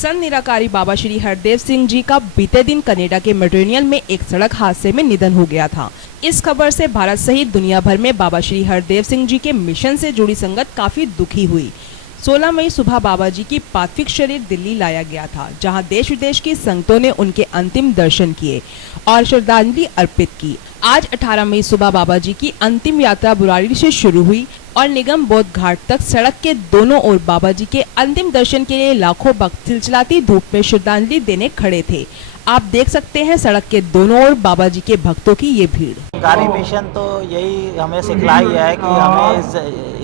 संत निराकारी बाबा श्री हरदेव सिंह जी का बीते दिन कनाडा के मॉन्ट्रियल में एक सड़क हादसे में निधन हो गया था। इस खबर से भारत सहित दुनिया भर में बाबा श्री हरदेव सिंह जी के मिशन से जुड़ी संगत काफी दुखी हुई। 16 मई सुबह बाबा जी की पार्थिव शरीर दिल्ली लाया गया था, जहां देश विदेश की संगतों ने उनके अंतिम दर्शन किए और श्रद्धांजलि अर्पित की। आज 18 मई सुबह बाबा जी की अंतिम यात्रा बुराड़ी से शुरू हुई और निगम बोध घाट तक सड़क के दोनों ओर बाबा जी के अंतिम दर्शन के लिए लाखों भक्त चिलचिलाती धूप में श्रद्धांजलि देने खड़े थे। आप देख सकते हैं सड़क के दोनों ओर बाबा जी के भक्तों की ये भीड़। निराकारी मिशन तो यही हमें सिखलाई है कि हमें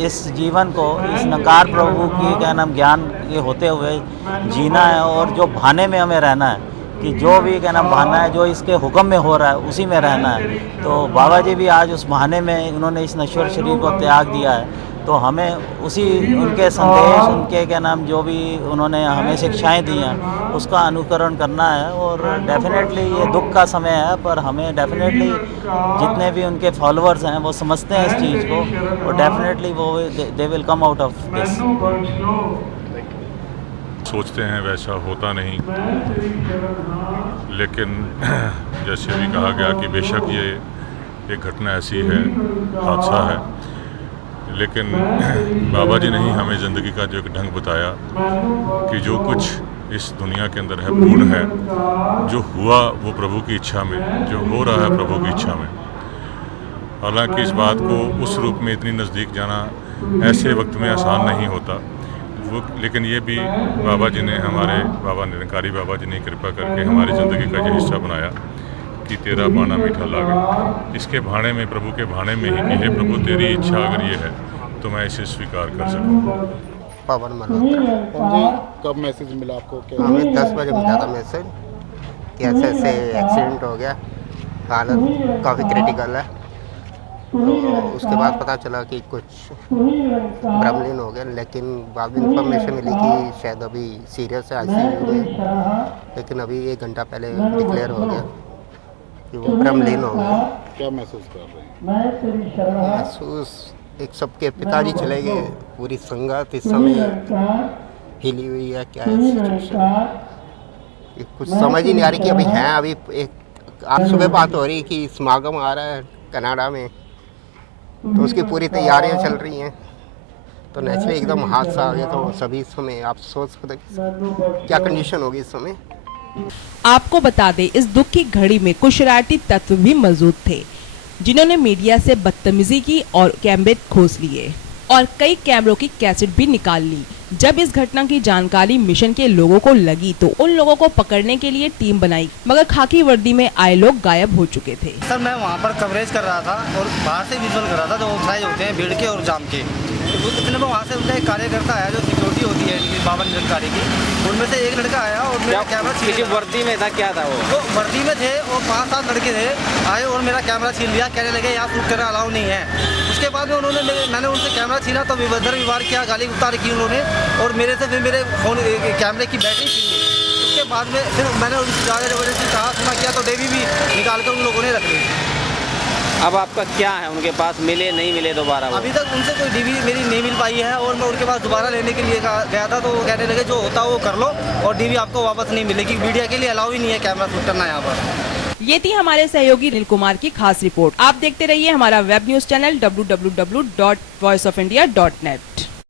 इस जीवन को इस निराकार प्रभु की क्या नाम ज्ञान के होते हुए जीना है और जो भाने में हमें रहना है कि जो भी क्या नाम भाना है, जो इसके हुक्म में हो रहा है उसी में रहना है। तो बाबा जी भी आज उस भाने में उन्होंने इस नश्वर शरीर को त्याग दिया है, तो हमें उसी उनके संदेश, उनके क्या नाम जो भी उन्होंने हमें शिक्षाएं दी हैं उसका अनुकरण करना है। और डेफिनेटली ये दुख का समय है, पर हमें डेफिनेटली जितने भी उनके फॉलोअर्स हैं वो समझते हैं इस चीज़ को और डेफिनेटली वो they will come out of this. सोचते हैं वैसा होता नहीं, लेकिन जैसे भी कहा गया कि बेशक ये एक घटना ऐसी है, हादसा है, लेकिन बाबा जी ने ही हमें ज़िंदगी का जो एक ढंग बताया कि जो कुछ इस दुनिया के अंदर है पूर्ण है, जो हुआ वो प्रभु की इच्छा में, जो हो रहा है प्रभु की इच्छा में। हालांकि इस बात को उस रूप में इतनी नज़दीक जाना ऐसे वक्त में आसान नहीं होता, लेकिन ये भी बाबा जी ने, हमारे बाबा निरंकारी बाबा जी ने कृपा करके हमारी ज़िंदगी का ये हिस्सा बनाया कि तेरा भाना मीठा लागे। इसके भाने में, प्रभु के भाने में ही कि हे प्रभु तेरी इच्छा अगर ये है तो मैं इसे स्वीकार कर सकूँ। पवन मल्होत्रा जी, कब मैसेज मिला आपको? हमें 10 बजे मिला था मैसेज कि ऐसे ऐसे एक्सीडेंट हो गया, हालत काफ़ी क्रिटिकल है। तो उसके बाद पता चला कि कुछ ब्रह्मलीन हो गया, लेकिन बाद में इन्फॉर्मेशन मिली कि शायद अभी सीरियस है ICU में, लेकिन अभी 1 घंटा पहले डिक्लेयर हो गया कि वो ब्रह्मलीन हो गया। क्या महसूस कर रहे हैं? महसूस एक सबके पिताजी चले गए, पूरी संगत इस समय हिली हुई है। क्या है सिचुएशन, कुछ समझ ही नहीं आ रही कि अभी हैं। अभी एक आज सुबह बात हो रही कि समागम आ रहा है कनाडा में, तो उसकी पूरी तैयारियां चल रही हैं। तो नेचुरली एकदम हादसा आ गया, तो सभी इस समय आप सोच सकते क्या कंडीशन होगी इस समय। आपको बता दें, इस दुख की घड़ी में कुछ शरारती तत्व भी मौजूद थे, जिन्होंने मीडिया से बदतमीजी की और कैमरे खोस लिए और कई कैमरों की कैसेट भी निकाल ली। जब इस घटना की जानकारी मिशन के लोगों को लगी तो उन लोगों को पकड़ने के लिए टीम बनाई, मगर खाकी वर्दी में आए लोग गायब हो चुके थे। सर, मैं वहाँ पर कवरेज कर रहा था और बाहर से विजुअल कर रहा था, जो उत्साही होते हैं भीड़ के और जाम के। तो इतने में वहाँ से उनका एक कार्यकर्ता आया जो सिक्योरिटी होती है बाबा निरंकारी की, उनमें से एक लड़का आया और मेरा कैमरा छीन। वर्दी में था, क्या था वो वर्दी में थे और 5-7 लड़के थे, आए और मेरा कैमरा छीन लिया। कहने लगे यहाँ शूट करना अलाउ नहीं है। उसके बाद में मैंने उनसे कैमरा छीना तो विभद्र व्यवहार किया, गाली उतार की उन्होंने और मेरे से फिर मेरे फ़ोन कैमरे की बैटरी छीन ली। उसके बाद में फिर मैंने उनसे ज़्यादा ज़बरदस्ती कहा सुना किया तो डेवी भी निकाल कर उन लोगों ने रख ली। अब आपका क्या है, उनके पास मिले नहीं मिले दोबारा? अभी तक उनसे कोई डीवी मेरी नहीं मिल पाई है और मैं उनके पास दोबारा लेने के लिए गया था, तो वो कहने लगे जो होता वो कर लो और डीवी आपको वापस नहीं मिलेगी। मीडिया के लिए अलाउ ही नहीं है कैमरा शूट करना यहाँ पर। ये थी हमारे सहयोगी नील कुमार की खास रिपोर्ट। आप देखते रहिए हमारा वेब न्यूज चैनल www.voiceofindia.net।